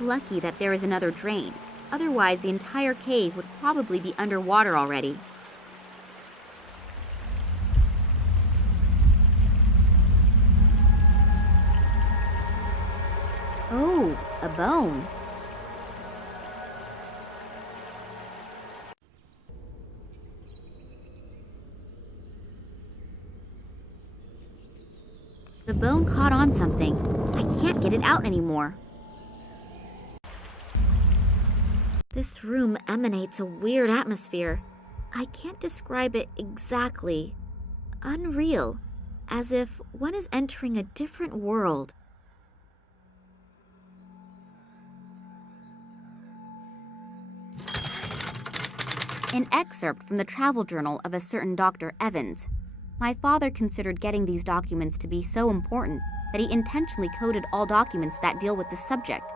is lucky that there is another drain. Otherwise, the entire cave would probably be underwater already. Oh, a bone. The bone caught on something. I can't get it out anymore. This room emanates a weird atmosphere. I can't describe it exactly. Unreal, as if one is entering a different world. An excerpt from the travel journal of a certain Dr. Evans. My father considered getting these documents to be so important that he intentionally coded all documents that deal with this subject.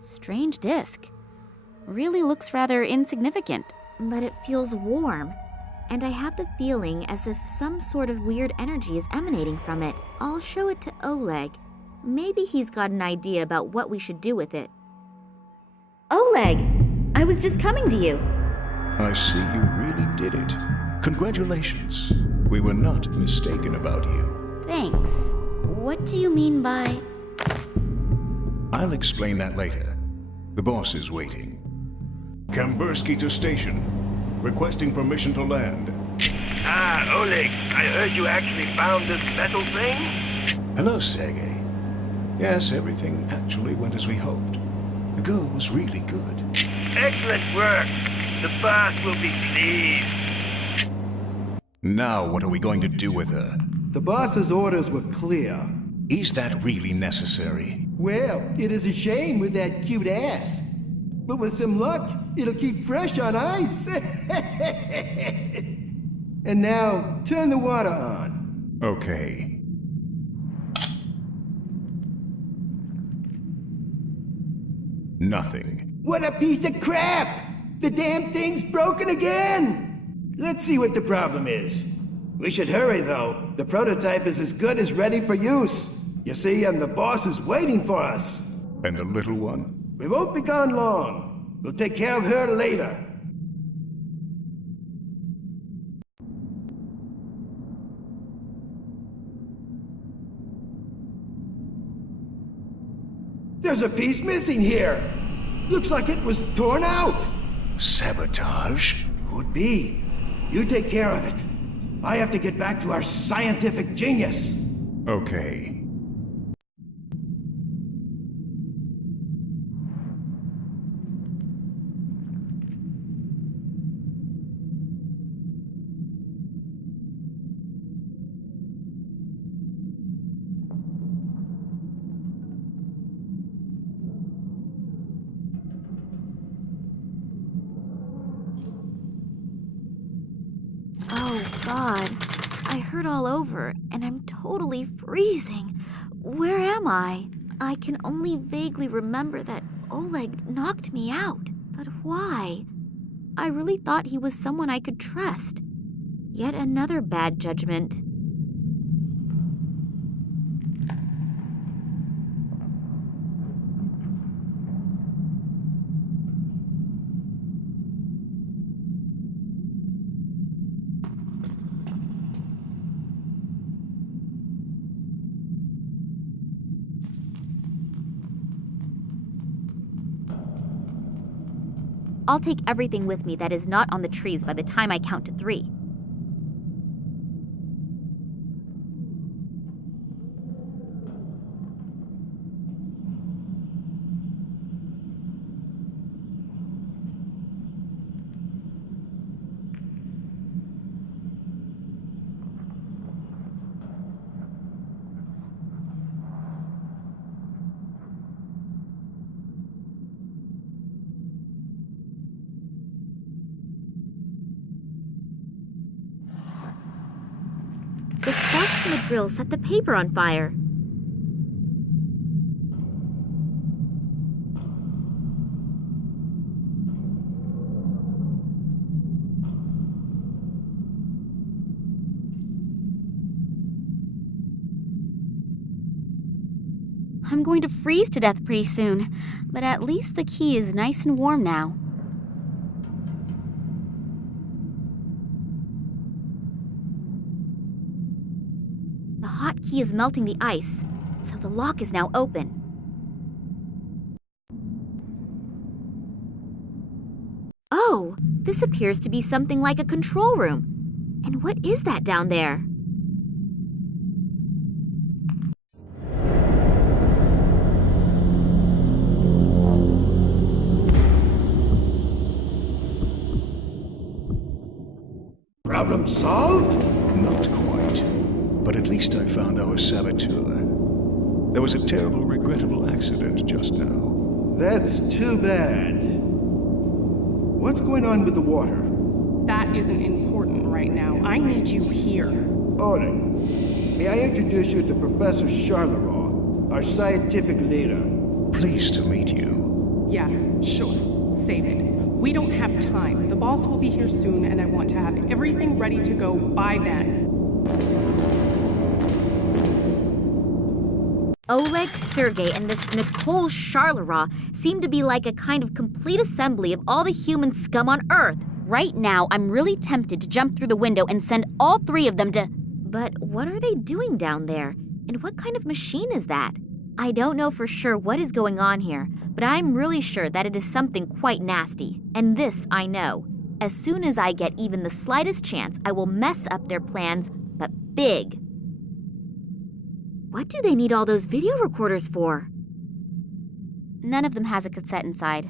Strange disc. Really looks rather insignificant, but it feels warm, and I have the feeling as if some sort of weird energy is emanating from it. I'll show it to Oleg. Maybe he's got an idea about what we should do with it. Oleg! I was just coming to you. I see you really did it. Congratulations. We were not mistaken about you. Thanks. What do you mean by... I'll explain that later. The boss is waiting. Kambursky to station. Requesting permission to land. Ah, Oleg, I heard you actually found this metal thing? Hello, Sergey. Yes, everything actually went as we hoped. The girl was really good. Excellent work. The boss will be pleased. Now what are we going to do with her? The boss's orders were clear. Is that really necessary? Well, it is a shame with that cute ass. But with some luck, it'll keep fresh on ice. And now, turn the water on. Okay. Nothing. What a piece of crap! The damn thing's broken again! Let's see what the problem is. We should hurry, though. The prototype is as good as ready for use. You see, and the boss is waiting for us. And the little one? We won't be gone long. We'll take care of her later. There's a piece missing here. Looks like it was torn out. Sabotage? Could be. You take care of it. I have to get back to our scientific genius. Okay. Oh, God. I hurt all over, and I'm totally freezing. Where am I? I can only vaguely remember that Oleg knocked me out. But why? I really thought he was someone I could trust. Yet another bad judgment. I'll take everything with me that is not on the trees by the time I count to 3. drill set the paper on fire. I'm going to freeze to death pretty soon, but at least the key is nice and warm now. The hot key is melting the ice, so the lock is now open. Oh, this appears to be something like a control room. And what is that down there? Problem solved? Not quite. But at least I found our saboteur. There was a terrible, regrettable accident just now. That's too bad. What's going on with the water? That isn't important right now. I need you here. Oleg, may I introduce you to Professor Charleroi, our scientific leader? Pleased to meet you. Yeah, sure. Save it. We don't have time. The boss will be here soon, and I want to have everything ready to go by then. Oleg, Sergei, and this Nicole Charleroi seem to be like a kind of complete assembly of all the human scum on Earth. Right now, I'm really tempted to jump through the window and send all three of them to... But what are they doing down there? And what kind of machine is that? I don't know for sure what is going on here, but I'm really sure that it is something quite nasty. And this I know. As soon as I get even the slightest chance, I will mess up their plans, but big. What do they need all those video recorders for? None of them has a cassette inside.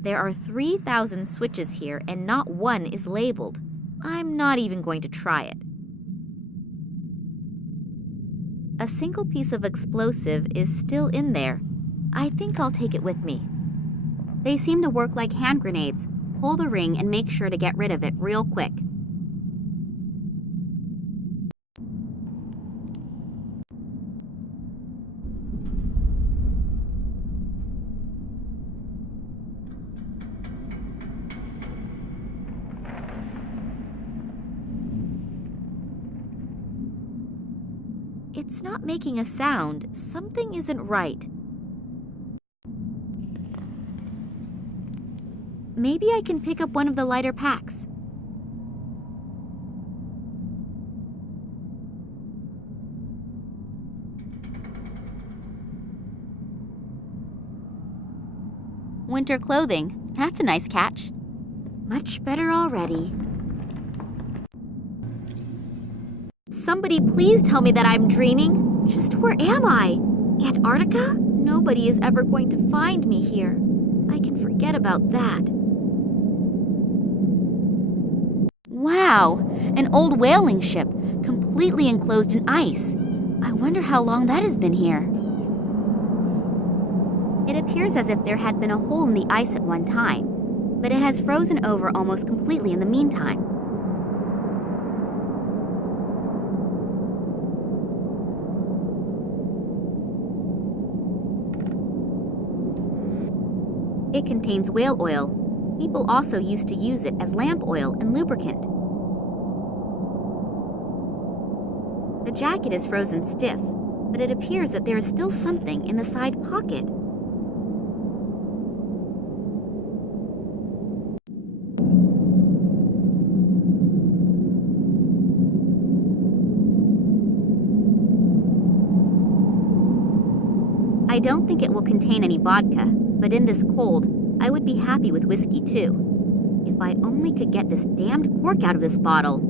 There are 3,000 switches here, and not one is labeled. I'm not even going to try it. A single piece of explosive is still in there. I think I'll take it with me. They seem to work like hand grenades. Pull the ring and make sure to get rid of it real quick. It's not making a sound. Something isn't right. Maybe I can pick up one of the lighter packs. Winter clothing. That's a nice catch. Much better already. Somebody please tell me that I'm dreaming. Just where am I? Antarctica? Nobody is ever going to find me here. I can forget about that. Wow, an old whaling ship, completely enclosed in ice. I wonder how long that has been here. It appears as if there had been a hole in the ice at one time, but it has frozen over almost completely in the meantime. It contains whale oil. People also used to use it as lamp oil and lubricant. The jacket is frozen stiff, but it appears that there is still something in the side pocket. I don't think it will contain any vodka, but in this cold, I would be happy with whiskey too. If I only could get this damned cork out of this bottle.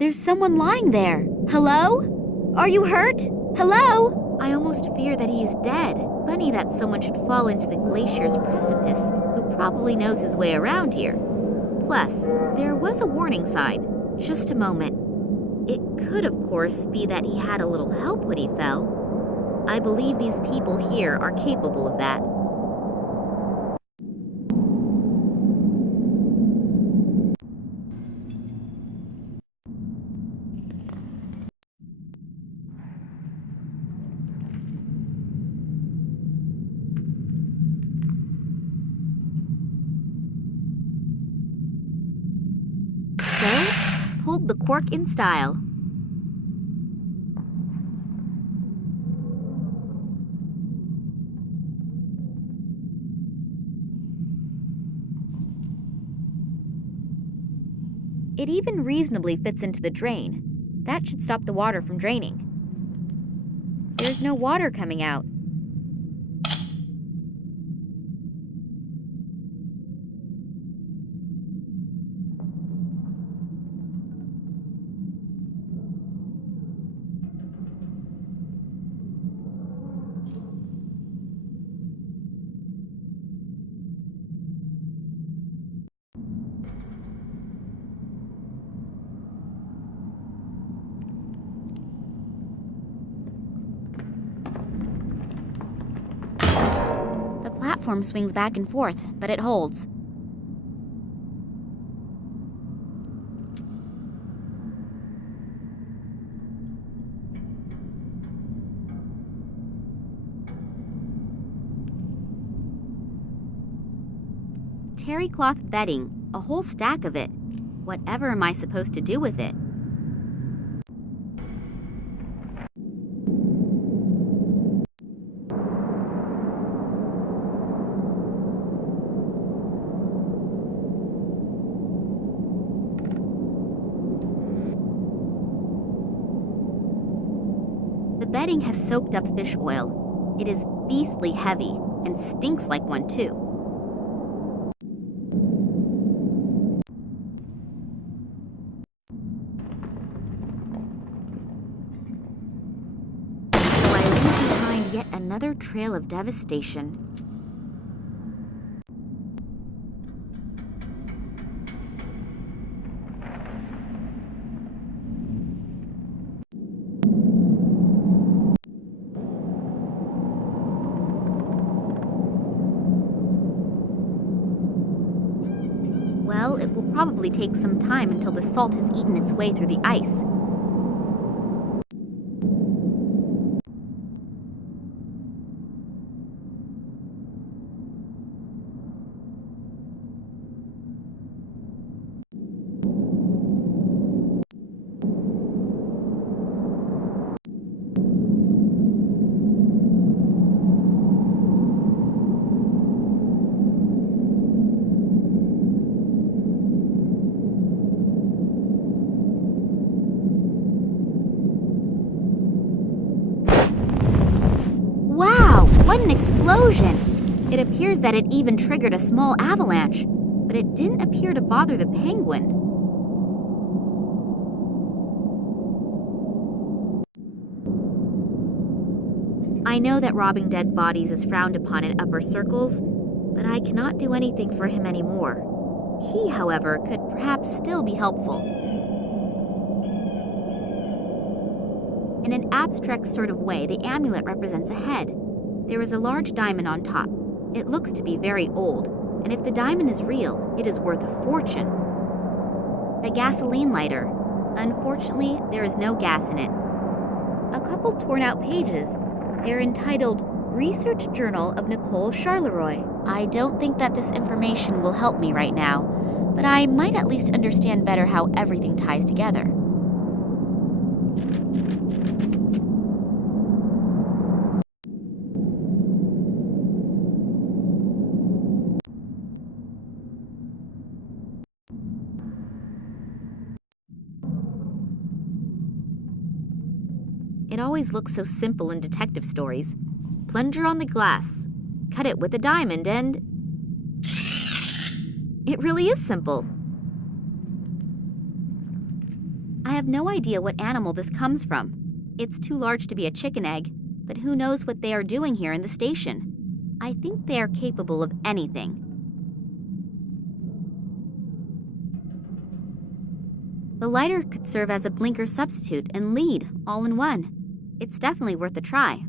There's someone lying there. Hello? Are you hurt? Hello? I almost fear that he is dead. Funny that someone should fall into the glacier's precipice, who probably knows his way around here. Plus, there was a warning sign. Just a moment. It could, of course, be that he had a little help when he fell. I believe these people here are capable of that. So, pulled the cork in style. It even reasonably fits into the drain. That should stop the water from draining. There's no water coming out. The platform swings back and forth, but it holds. Terry cloth bedding, a whole stack of it. Whatever am I supposed to do with it? The bedding has soaked up fish oil. It is beastly heavy and stinks like one too. So I leave behind yet another trail of devastation. Well, it will probably take some time until the salt has eaten its way through the ice. Wow, what an explosion! It appears that it even triggered a small avalanche, but it didn't appear to bother the penguin. I know that robbing dead bodies is frowned upon in upper circles, but I cannot do anything for him anymore. He, however, could perhaps still be helpful. In an abstract sort of way, the amulet represents a head. There is a large diamond on top. It looks to be very old, and if the diamond is real, it is worth a fortune. A gasoline lighter. Unfortunately, there is no gas in it. A couple torn out pages. They're entitled Research Journal of Nicole Charleroi. I don't think that this information will help me right now, but I might at least understand better how everything ties together. It always looks so simple in detective stories. Plunger on the glass, cut it with a diamond, and... it really is simple. I have no idea what animal this comes from. It's too large to be a chicken egg, but who knows what they are doing here in the station. I think they are capable of anything. The lighter could serve as a blinker substitute and lead all in one. It's definitely worth a try.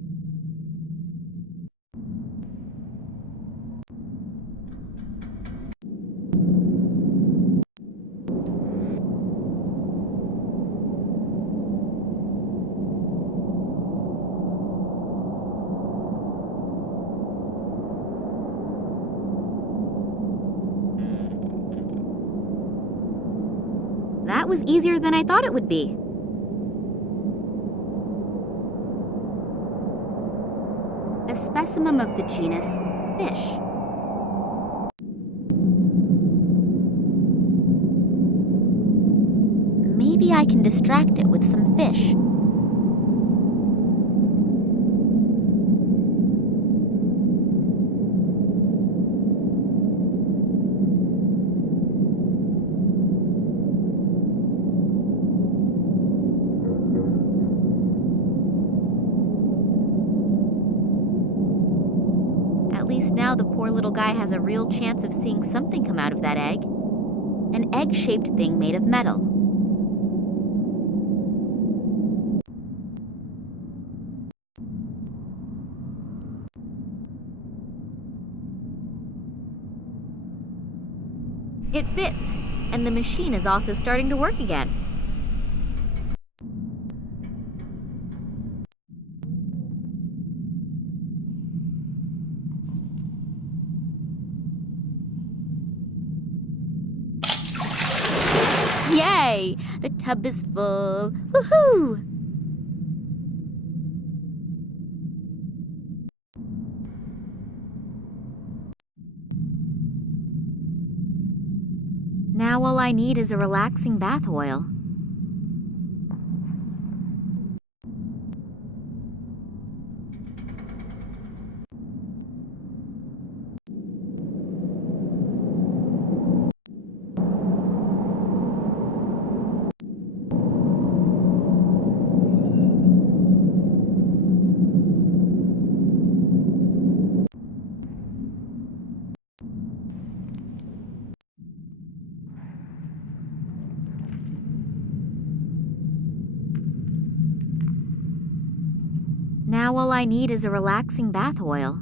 That was easier than I thought it would be. A specimen of the genus fish. Maybe I can distract it with some fish. At least now the poor little guy has a real chance of seeing something come out of that egg. An egg-shaped thing made of metal. It fits, and the machine is also starting to work again. Yay! The tub is full. Woohoo! Now all I need is a relaxing bath oil. Now all I need is a relaxing bath oil.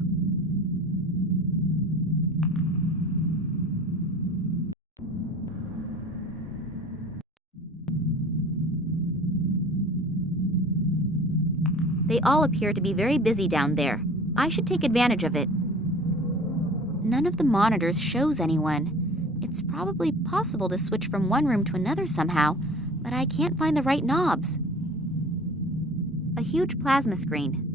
They all appear to be very busy down there. I should take advantage of it. None of the monitors shows anyone. It's probably possible to switch from one room to another somehow, but I can't find the right knobs. A huge plasma screen.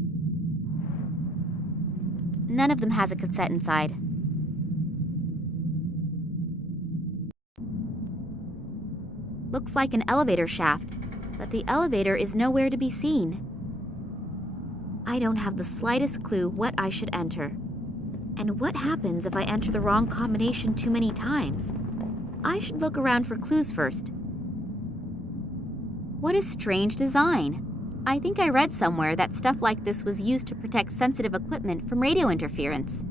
None of them has a cassette inside. Looks like an elevator shaft, but the elevator is nowhere to be seen. I don't have the slightest clue what I should enter. And what happens if I enter the wrong combination too many times? I should look around for clues first. What a strange design. I think I read somewhere that stuff like this was used to protect sensitive equipment from radio interference.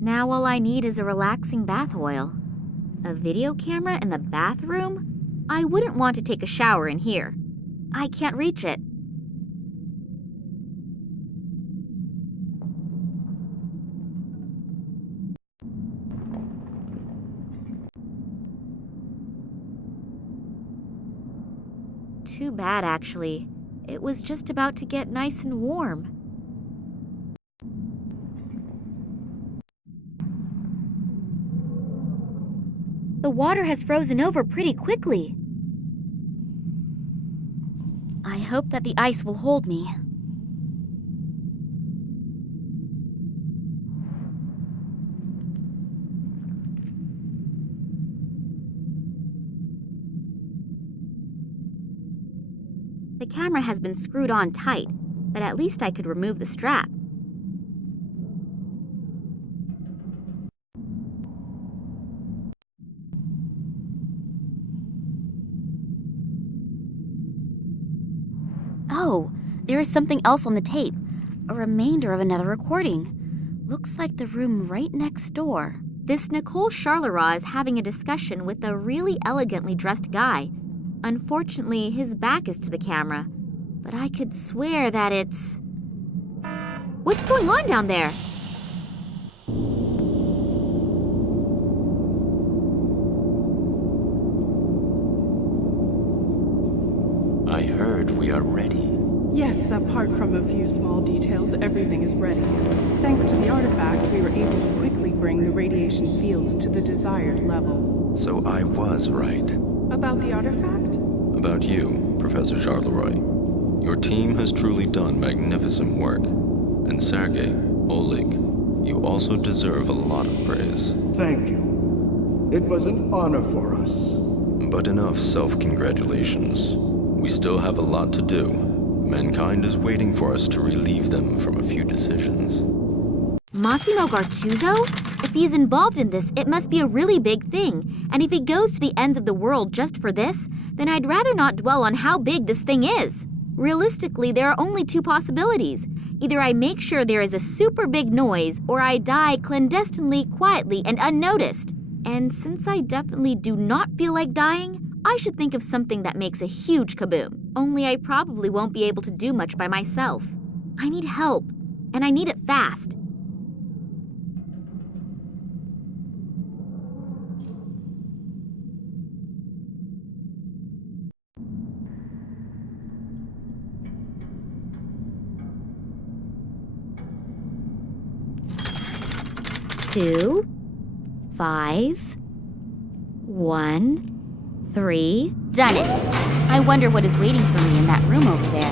Now all I need is a relaxing bath oil. A video camera in the bathroom? I wouldn't want to take a shower in here. I can't reach it. Too bad, actually. It was just about to get nice and warm. The water has frozen over pretty quickly. I hope that the ice will hold me. The camera has been screwed on tight, but at least I could remove the strap. Oh, there is something else on the tape. A remainder of another recording. Looks like the room right next door. This Nicole Charleroi is having a discussion with a really elegantly dressed guy. Unfortunately, his back is to the camera. But I could swear that it's... What's going on down there? I heard we are ready. Yes, apart from a few small details, everything is ready. Thanks to the artifact, we were able to quickly bring the radiation fields to the desired level. So I was right. About the artifact? About you, Professor Charleroi. Your team has truly done magnificent work. And Sergei, Oleg, you also deserve a lot of praise. Thank you. It was an honor for us. But enough self-congratulations. We still have a lot to do. Mankind is waiting for us to relieve them from a few decisions. Massimo Gartuzzo? If he's involved in this, it must be a really big thing. And if he goes to the ends of the world just for this, then I'd rather not dwell on how big this thing is. Realistically, there are only two possibilities. Either I make sure there is a super big noise, or I die clandestinely, quietly, and unnoticed. And since I definitely do not feel like dying, I should think of something that makes a huge kaboom. Only I probably won't be able to do much by myself. I need help, and I need it fast. Two, 5, 1, 3, done it. I wonder what is waiting for me in that room over there.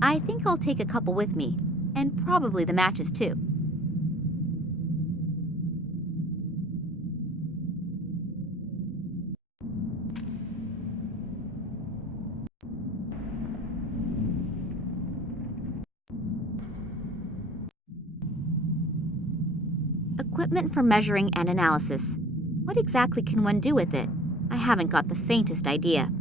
I think I'll take a couple with me, and probably the matches too. Equipment for measuring and analysis. What exactly can one do with it? I haven't got the faintest idea.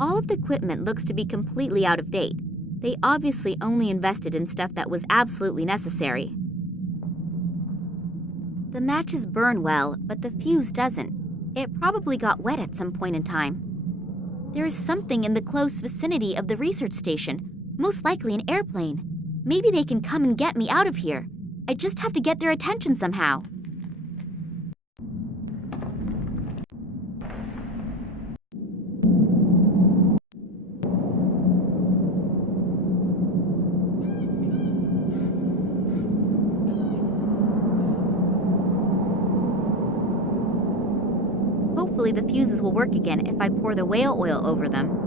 All of the equipment looks to be completely out of date. They obviously only invested in stuff that was absolutely necessary. The matches burn well, but the fuse doesn't. It probably got wet at some point in time. There is something in the close vicinity of the research station, most likely an airplane. Maybe they can come and get me out of here. I just have to get their attention somehow. Hopefully the fuses will work again if I pour the whale oil over them.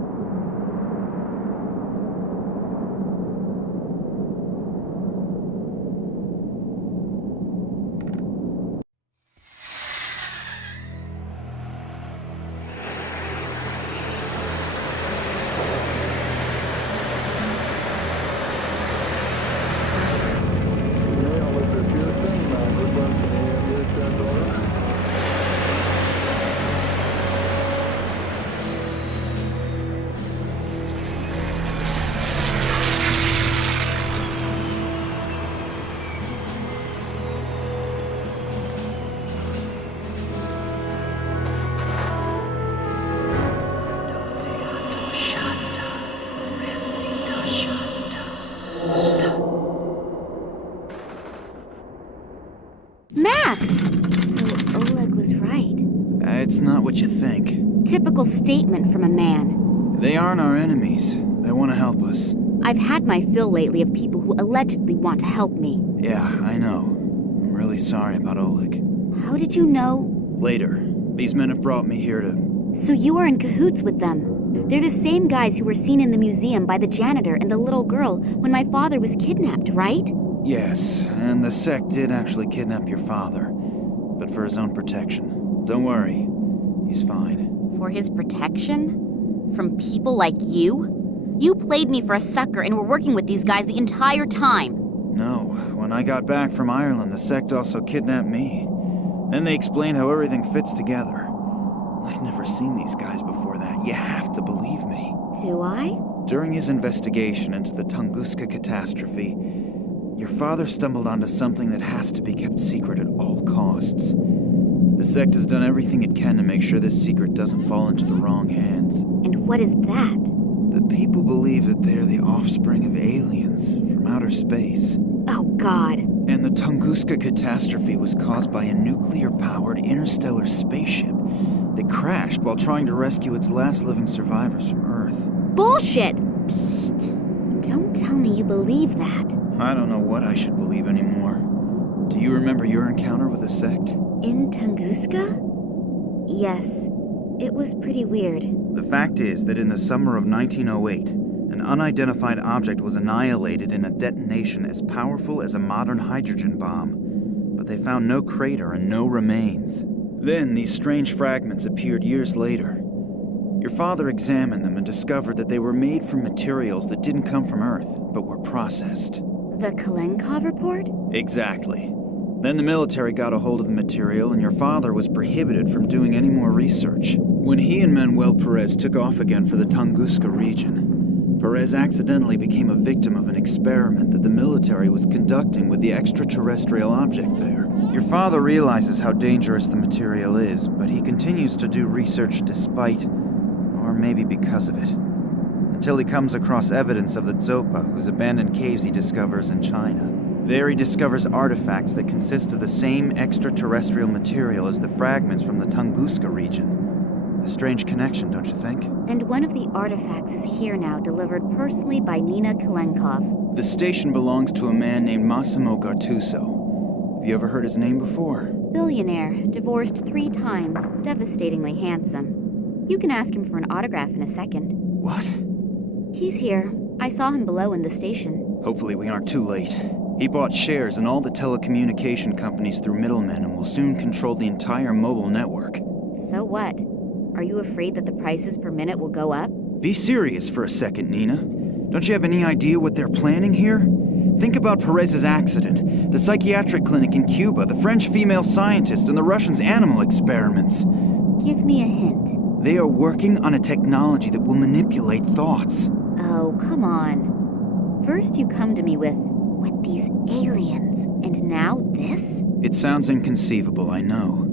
It's not what you think. Typical statement from a man. They aren't our enemies. They want to help us. I've had my fill lately of people who allegedly want to help me. Yeah, I know. I'm really sorry about Oleg. How did you know? Later. These men have brought me here to... So you are in cahoots with them. They're the same guys who were seen in the museum by the janitor and the little girl when my father was kidnapped, right? Yes, and the sect did actually kidnap your father. But for his own protection. Don't worry. He's fine. For his protection? From people like you? You played me for a sucker and were working with these guys the entire time. No, when I got back from Ireland, the sect also kidnapped me. Then they explained how everything fits together. I'd never seen these guys before that. You have to believe me. Do I? During his investigation into the Tunguska catastrophe, your father stumbled onto something that has to be kept secret at all costs. The sect has done everything it can to make sure this secret doesn't fall into the wrong hands. And what is that? The people believe that they are the offspring of aliens from outer space. Oh, God. And the Tunguska catastrophe was caused by a nuclear-powered interstellar spaceship that crashed while trying to rescue its last living survivors from Earth. Bullshit! Psst. Don't tell me you believe that. I don't know what I should believe anymore. Do you remember your encounter with the sect? In Tunguska? Yes. It was pretty weird. The fact is that in the summer of 1908, an unidentified object was annihilated in a detonation as powerful as a modern hydrogen bomb, but they found no crater and no remains. Then these strange fragments appeared years later. Your father examined them and discovered that they were made from materials that didn't come from Earth, but were processed. The Kalenkov report? Exactly. Then the military got a hold of the material, and your father was prohibited from doing any more research. When he and Manuel Perez took off again for the Tunguska region, Perez accidentally became a victim of an experiment that the military was conducting with the extraterrestrial object there. Your father realizes how dangerous the material is, but he continues to do research despite, or maybe because of it, until he comes across evidence of the Zopa, whose abandoned caves he discovers in China. There he discovers artifacts that consist of the same extraterrestrial material as the fragments from the Tunguska region. A strange connection, don't you think? And one of the artifacts is here now, delivered personally by Nina Kalenkov. The station belongs to a man named Massimo Gattuso. Have you ever heard his name before? Billionaire, divorced 3 times, devastatingly handsome. You can ask him for an autograph in a second. What? He's here. I saw him below in the station. Hopefully we aren't too late. He bought shares in all the telecommunication companies through middlemen and will soon control the entire mobile network. So what? Are you afraid that the prices per minute will go up? Be serious for a second, Nina. Don't you have any idea what they're planning here? Think about Perez's accident, the psychiatric clinic in Cuba, the French female scientist, and the Russians' animal experiments. Give me a hint. They are working on a technology that will manipulate thoughts. Oh, come on. First you come to me with these aliens, and now this? It sounds inconceivable, I know.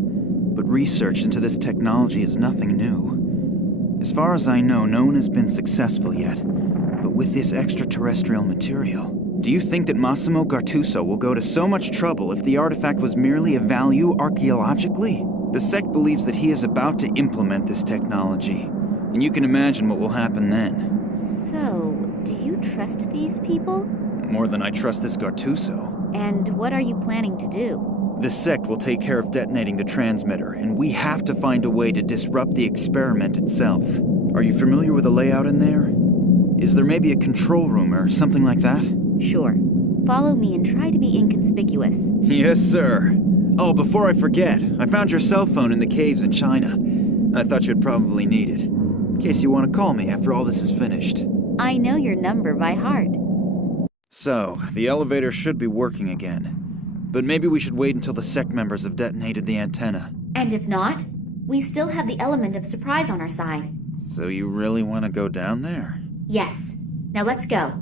But research into this technology is nothing new. As far as I know, no one has been successful yet. But with this extraterrestrial material, do you think that Massimo Gattuso will go to so much trouble if the artifact was merely of value archaeologically? The sect believes that he is about to implement this technology, and you can imagine what will happen then. So, do you trust these people? More than I trust this Gattuso. And what are you planning to do? The sect will take care of detonating the transmitter, and we have to find a way to disrupt the experiment itself. Are you familiar with the layout in there? Is there maybe a control room or something like that? Sure. Follow me and try to be inconspicuous. Yes, sir. Oh, before I forget, I found your cell phone in the caves in China. I thought you'd probably need it, in case you want to call me after all this is finished. I know your number by heart. So, the elevator should be working again. But maybe we should wait until the sect members have detonated the antenna. And if not, we still have the element of surprise on our side. So you really want to go down there? Yes. Now let's go.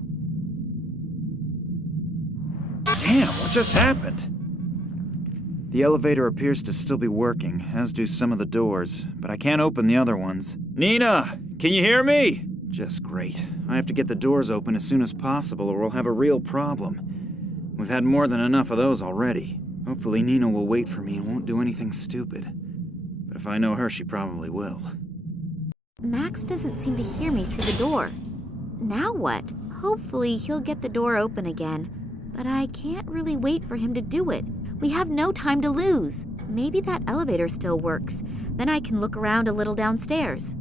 Damn, what just happened? The elevator appears to still be working, as do some of the doors, but I can't open the other ones. Nina, can you hear me? Just great. I have to get the doors open as soon as possible or we'll have a real problem. We've had more than enough of those already. Hopefully Nina will wait for me and won't do anything stupid. But if I know her, she probably will. Max doesn't seem to hear me through the door. Now what? Hopefully he'll get the door open again. But I can't really wait for him to do it. We have no time to lose. Maybe that elevator still works. Then I can look around a little downstairs.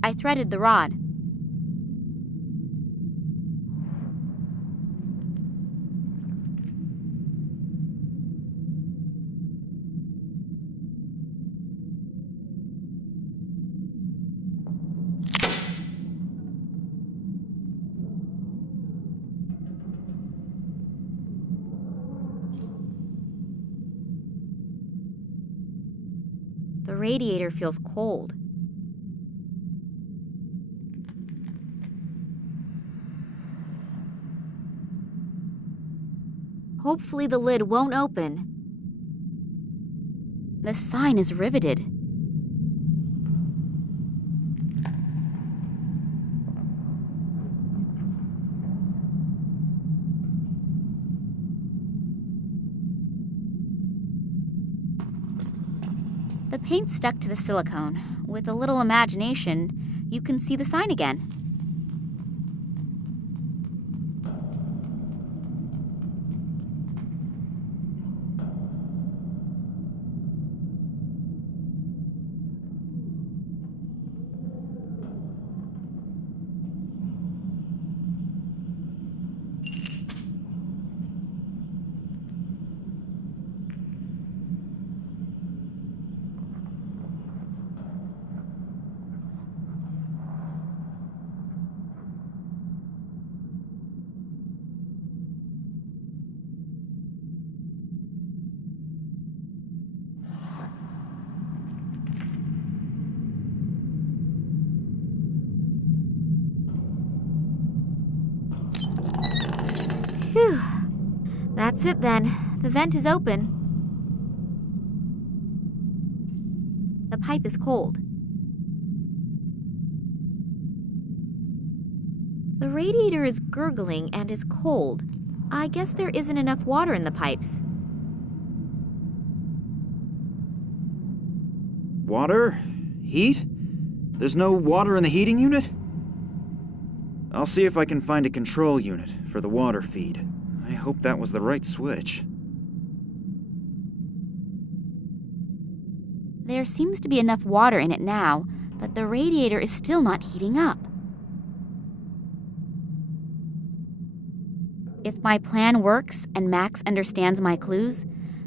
I threaded the rod. The radiator feels cold. Hopefully the lid won't open. The sign is riveted. The paint stuck to the silicone. With a little imagination, you can see the sign again. Phew. That's it then. The vent is open. The pipe is cold. The radiator is gurgling and is cold. I guess there isn't enough water in the pipes. Water? Heat? There's no water in the heating unit? I'll see if I can find a control unit for the water feed. I hope that was the right switch. There seems to be enough water in it now, but the radiator is still not heating up. If my plan works and Max understands my clues,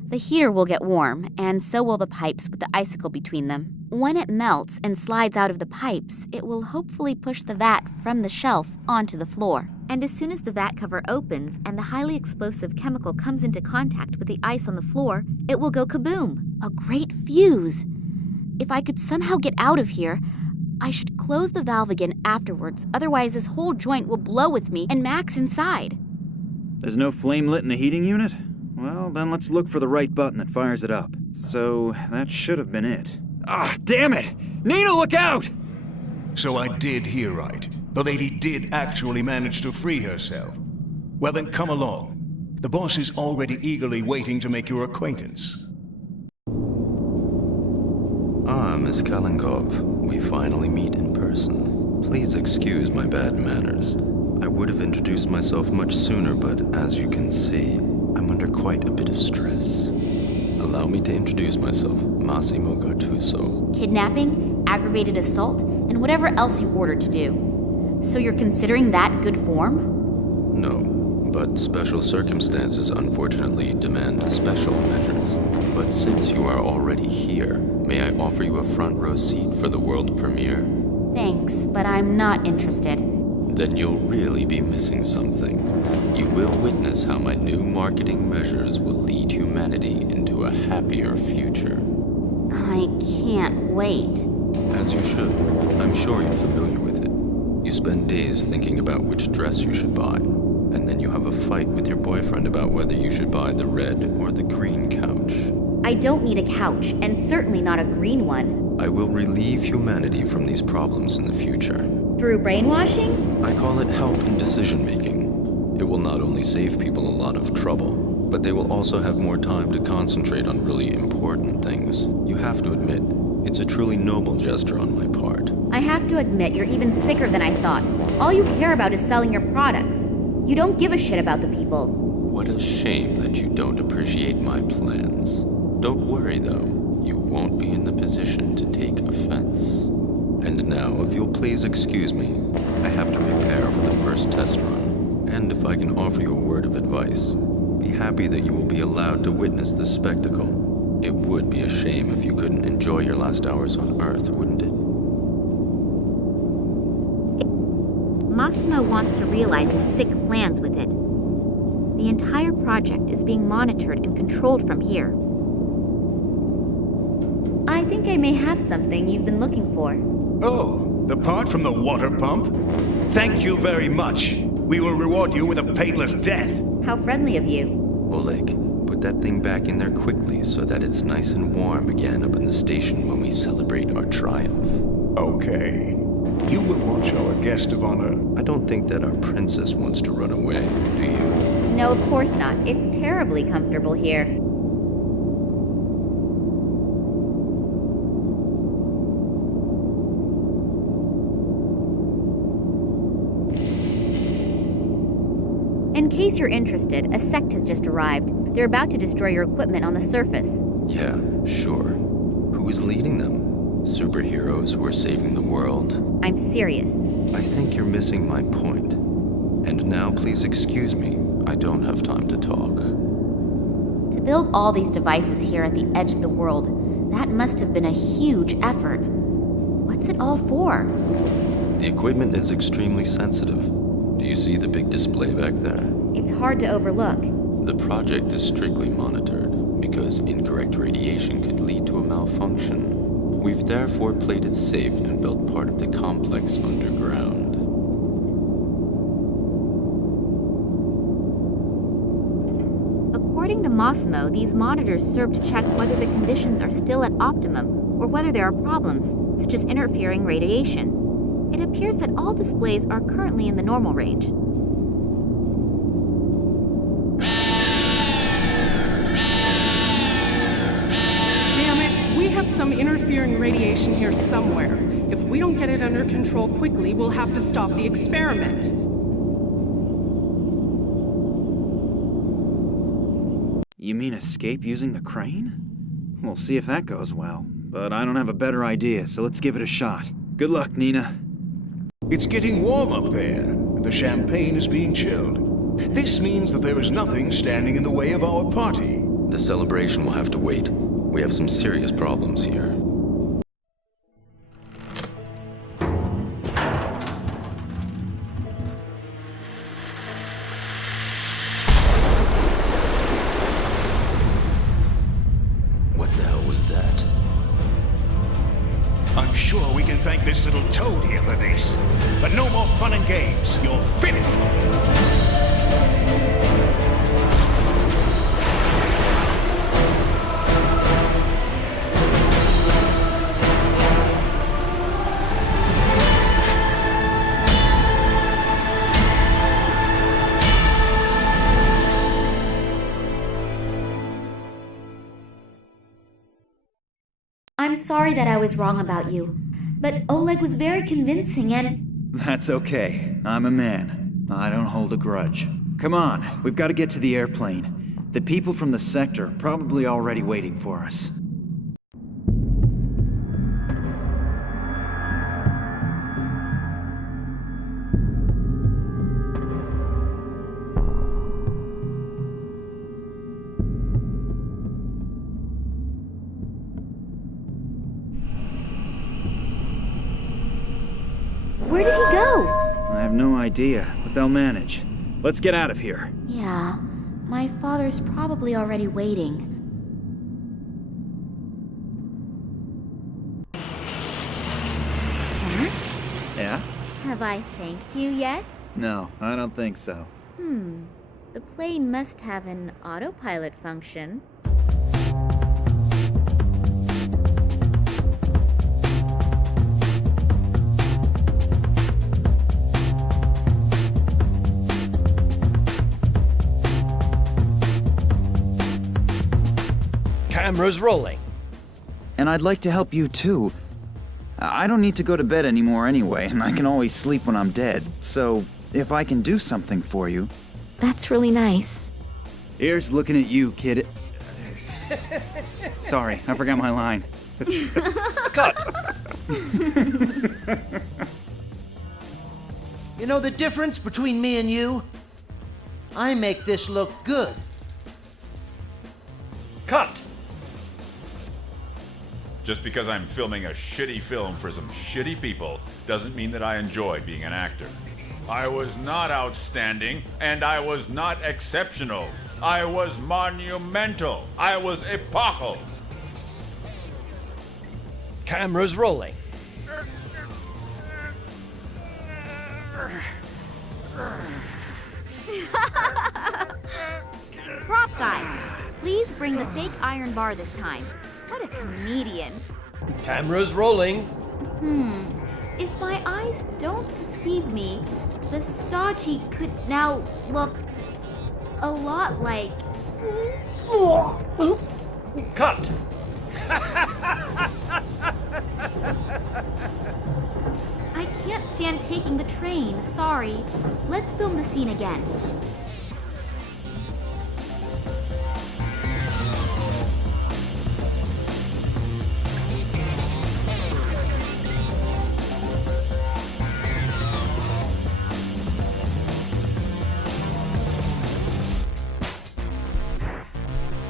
the heater will get warm, and so will the pipes with the icicle between them. When it melts and slides out of the pipes, it will hopefully push the vat from the shelf onto the floor. And as soon as the vat cover opens and the highly explosive chemical comes into contact with the ice on the floor, it will go kaboom! A great fuse! If I could somehow get out of here, I should close the valve again afterwards, otherwise this whole joint will blow with me and Max inside. There's no flame lit in the heating unit? Well, then let's look for the right button that fires it up. So, that should have been it. Ah, damn it! Nina, look out! So I did hear right. The lady did actually manage to free herself. Well then, come along. The boss is already eagerly waiting to make your acquaintance. Ah, Miss Kalenkov, we finally meet in person. Please excuse my bad manners. I would have introduced myself much sooner, but as you can see, I'm under quite a bit of stress. Allow me to introduce myself, Massimo Gattuso. Kidnapping, aggravated assault, and whatever else you ordered to do. So you're considering that good form? No, but special circumstances unfortunately demand special measures. But since you are already here, may I offer you a front row seat for the world premiere? Thanks, but I'm not interested. Then you'll really be missing something. You will witness how my new marketing measures will lead humanity into a happier future. I can't wait. As you should. I'm sure you're familiar with it. You spend days thinking about which dress you should buy, and then you have a fight with your boyfriend about whether you should buy the red or the green couch. I don't need a couch, and certainly not a green one. I will relieve humanity from these problems in the future. Through brainwashing? I call it help in decision-making. It will not only save people a lot of trouble, but they will also have more time to concentrate on really important things. You have to admit, it's a truly noble gesture on my part. I have to admit, you're even sicker than I thought. All you care about is selling your products. You don't give a shit about the people. What a shame that you don't appreciate my plans. Don't worry, though. You won't be in the position to take offense. And now, if you'll please excuse me, I have to prepare for the first test run. And if I can offer you a word of advice, be happy that you will be allowed to witness this spectacle. It would be a shame if you couldn't enjoy your last hours on Earth, wouldn't it? Massimo wants to realize his sick plans with it. The entire project is being monitored and controlled from here. I think I may have something you've been looking for. Oh, the part from the water pump? Thank you very much. We will reward you with a painless death. How friendly of you. Oleg, put that thing back in there quickly so that it's nice and warm again up in the station when we celebrate our triumph. Okay. You will watch our guest of honor. I don't think that our princess wants to run away, do you? No, of course not. It's terribly comfortable here. In case you're interested, a sect has just arrived. They're about to destroy your equipment on the surface. Yeah, sure. Who is leading them? Superheroes who are saving the world? I'm serious. I think you're missing my point. And now please excuse me. I don't have time to talk. To build all these devices here at the edge of the world, that must have been a huge effort. What's it all for? The equipment is extremely sensitive. Do you see the big display back there? It's hard to overlook. The project is strictly monitored because incorrect radiation could lead to a malfunction. We've therefore played it safe and built part of the complex underground. According to Massimo, these monitors serve to check whether the conditions are still at optimum or whether there are problems, such as interfering radiation. It appears that all displays are currently in the normal range. Damn it, we have some interfering radiation here somewhere. If we don't get it under control quickly, we'll have to stop the experiment. You mean escape using the crane? We'll see if that goes well. But I don't have a better idea, so let's give it a shot. Good luck, Nina. It's getting warm up there, and the champagne is being chilled. This means that there is nothing standing in the way of our party. The celebration will have to wait. We have some serious problems here. What the hell was that? I'm sure we can thank this little toad here for this. But no more fun and games. You're finished. I'm sorry that I was wrong about you, but Oleg was very convincing and... That's okay. I'm a man. I don't hold a grudge. Come on, we've got to get to the airplane. The people from the sector are probably already waiting for us. Where did he go? I have no idea, but they'll manage. Let's get out of here. Yeah, my father's probably already waiting. Max? Yeah? Have I thanked you yet? No, I don't think so. The plane must have an autopilot function. Camera's rolling. And I'd like to help you too. I don't need to go to bed anymore anyway, and I can always sleep when I'm dead. So, if I can do something for you... That's really nice. Here's looking at you, kid. Sorry, I forgot my line. Cut! You know the difference between me and you? I make this look good. Cut! Just because I'm filming a shitty film for some shitty people doesn't mean that I enjoy being an actor. I was not outstanding, and I was not exceptional. I was monumental. I was epochal. Cameras rolling. Prop guy, please bring the fake iron bar this time. What a comedian. Cameras rolling. If my eyes don't deceive me, the stodgy could now look a lot like... Cut. I can't stand taking the train, sorry. Let's film the scene again.